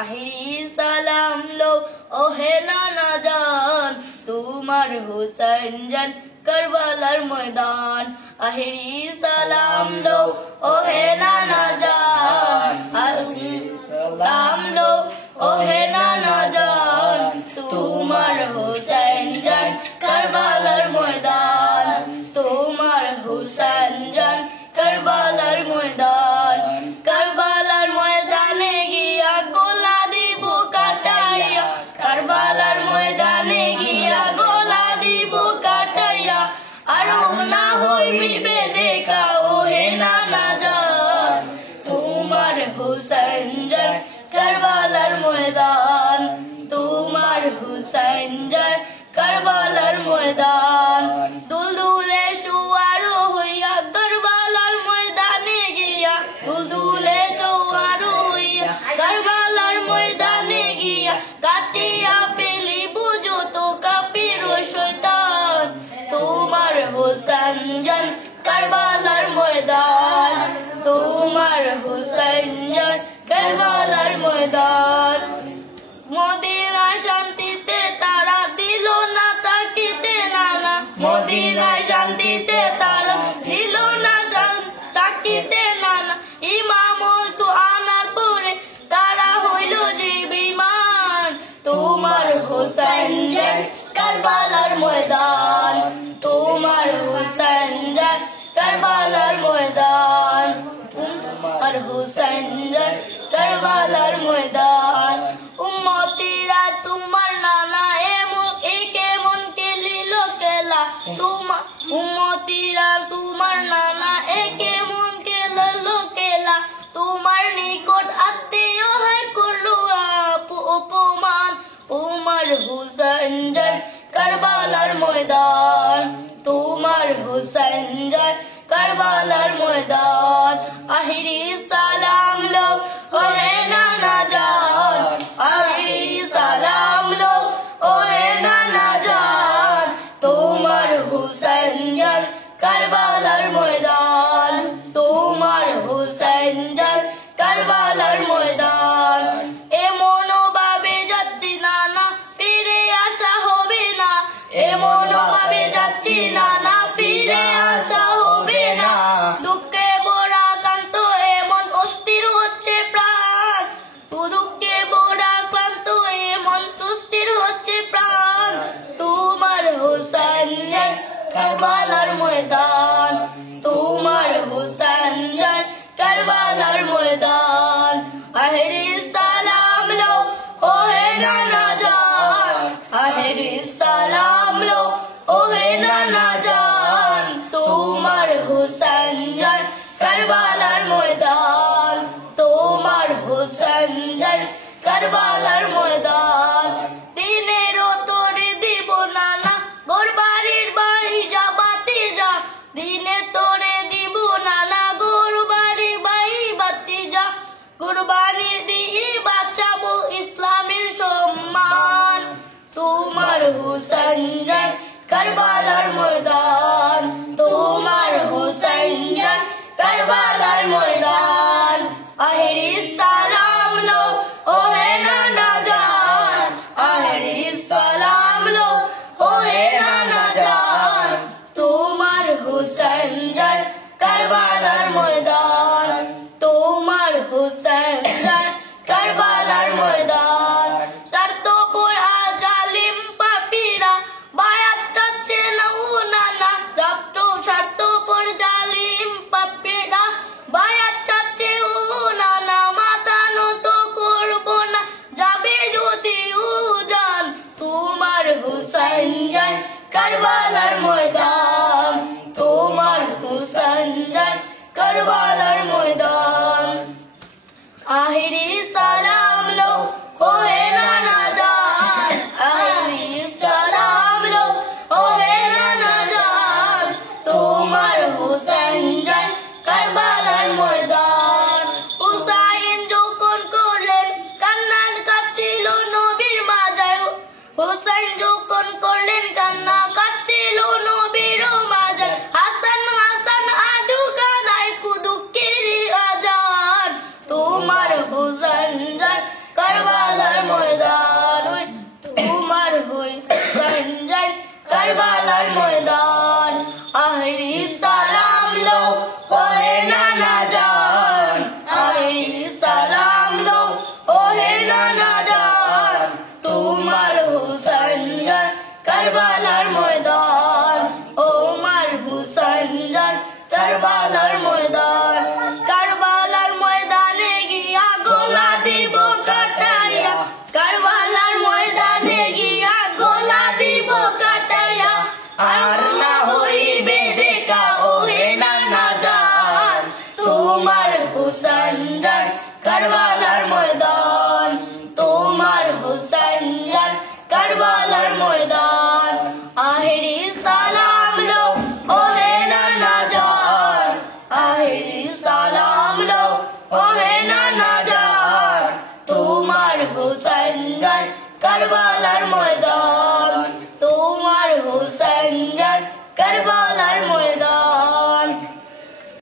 আখিরি সালাম লো ওহে নানা জান, তোমার হুসাইন জান কারবালার ময়দান। আখিরি সালাম লো ওহে নানা জান, সালাম লো ওহে নানা জান, তোমার হুসাইন জান কারবালার ময়দান। তোমার হুসাইন জান কারবালার ময়দান। কারবালার ময়দানে গিয়া গোলা দিব কাটাইয়া, কারবালার ময়দানে গিয়া গোলা দিব কাটাইয়া, আর না হইবে দেখা ওহে নানা জান, তোমার হুসাইন জান কারবালার ময়দান। তোমার হুসাইন জান কারবালার ময়দান। দুলদুলে শুয়ারো হইয়া কারবালার ময়দানে গিয়া, দুলদুলে শুয়ারো হইয়া কারবালার ময়দানে গিয়া, কাটিয়া পেলি বুঝো তো কাফির ও শয়তান। তোমার হুসাইন জান কারবালার ময়দান। তোমার হুসাইন জান কারবালার ময়দান। মদিনায় শান্তিতে তারা দিল না তাকিতে নানা, মদিনায় শান্তিতে তারা দিল না তাকিতে নানা, ইমামুল তো আনার পরে তারা হইল যে বিমান। তোমার হুসাইন জান কারবালার ময়দান। তোমার হুসাইন জান কারবালার ময়দান। তোমার হুসাইন জান কারবালার ময়দান। উম্মতিরা তোমার নানা এ কেমন খেলিল খেলা, তোমার উম্মতিরা তোমার নানা এ কেমন খেলিল খেলা, তোমার নিকট আত্মীয় হয় করলো অপমান। তোমার হুসাইন জান কারবালার ময়দান। তোমার হুসাইন জান কারবালার ময়দান। আখিরি সালাম লো ওহে নানা জান, আখিরি সালাম লো ওহে নানা জান, তোমার হুসাইন জান কারবালার ময়দান। তোমার হুসাইন জান কারবালার ময়দান। এমন ভাবে যাচ্ছি নানা ফিরে আসা হবে না, এমন ভাবে যাচ্ছি নানা ফিরে আসা হবে না, দুঃখে ভরা কান্ত এমন অস্থির হচ্ছে প্রাণ, দুঃখে ভরা ক্লান্ত এমন অস্থির হচ্ছে প্রাণ। তোমার হুসাইন জান কারবালার ময়দান। তোমার হুসাইন জান কারবালার ময়দান। আখিরি সালাম লো ওহে নানা জান, আখিরি সালাম লো ওহে নানা জান, তোমার হুসাইন জান কারবালার ময়দান। তোমার হুসাইন জান কারবালার ময়দান। দিনের তোরে দিব নানা গোর বাড়ির বাড়ি যাবাতে যা, দিনে তোরে দিব নানা গোর বাড়ি বাড়ি বাতি যা, কুরবানি দিয়ে বাঁচাবো ইসলামের সম্মান। তোমার হুসাইন জান কারবালার ময়দান। তোমার হুসাইন জান কারবালার ময়দান। আখিরি সালাম লো ওহে নানা জান, আখিরি সালাম লো ওহে নানা জান, তোমার হুসাইন জান কারবালার ময়দান। তোমার হুসাইন জান কারবালার ময়দান। স্বার্থপর জালিম পাপীরা বায়াত চাচ্ছে নাও নানা, হুসাইন জান